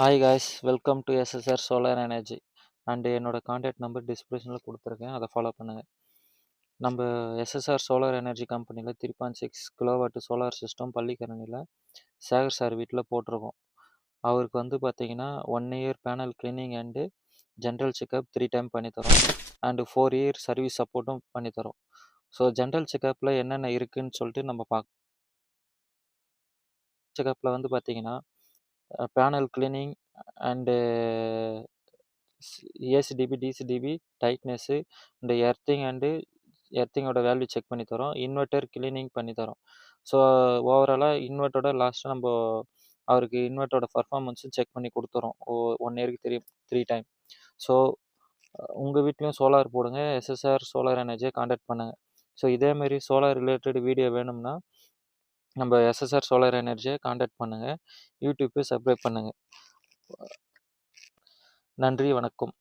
Hi guys, welcome to SSR solar energy. என்னோட contact number டிஸ்கிரிப்ஷனில் கொடுத்துருக்கேன், அதை ஃபாலோ பண்ணுங்கள். நம்ம எஸ்எஸ்ஆர் சோலார் எனர்ஜி கம்பெனியில் 3.6 கிலோவாட் சோலார் சிஸ்டம் பள்ளிக்கரணையில் சேகர் சார் வீட்டில் போட்டிருக்கோம். அவருக்கு பார்த்தீங்கன்னா 1 year panel cleaning and general checkup 3 time பண்ணித்தரோம். அண்டு 4 இயர் சர்வீஸ் சப்போர்ட்டும் பண்ணித்தரோம். ஸோ ஜென்ரல் செக்கப்பில் என்னென்ன இருக்குதுன்னு சொல்லிட்டு நம்ம பார்க்க செக்கப்பில் பார்த்தீங்கன்னா panel cleaning and ACDB, DCDB, tightness, இந்த எர்த்திங்கோட வேல்யூ செக் பண்ணி தரோம். இன்வெர்ட்டர் கிளீனிங் பண்ணி தரோம். ஸோ ஓவராலாக இன்வெர்ட்டரோட லாஸ்ட்டாக நம்ம அவருக்கு இன்வெர்ட்டரோட பர்ஃபார்மன்ஸும் செக் பண்ணி கொடுத்துறோம். 1 இயருக்கு 3 டைம். ஸோ உங்கள் வீட்லேயும் சோலார் போடுங்க, எஸ்எஸ்ஆர் சோலார் எனர்ஜியை கான்டாக்ட் பண்ணுங்கள். ஸோ இதேமாரி சோலார் ரிலேட்டட் வீடியோ வேணும்னா நம்ம எஸ்எஸ்ஆர் சோலார் எனர்ஜியை கான்டாக்ட் பண்ணுங்கள். யூடியூப்பை சப்ஸ்கிரைப் பண்ணுங்கள். நன்றி, வணக்கம்.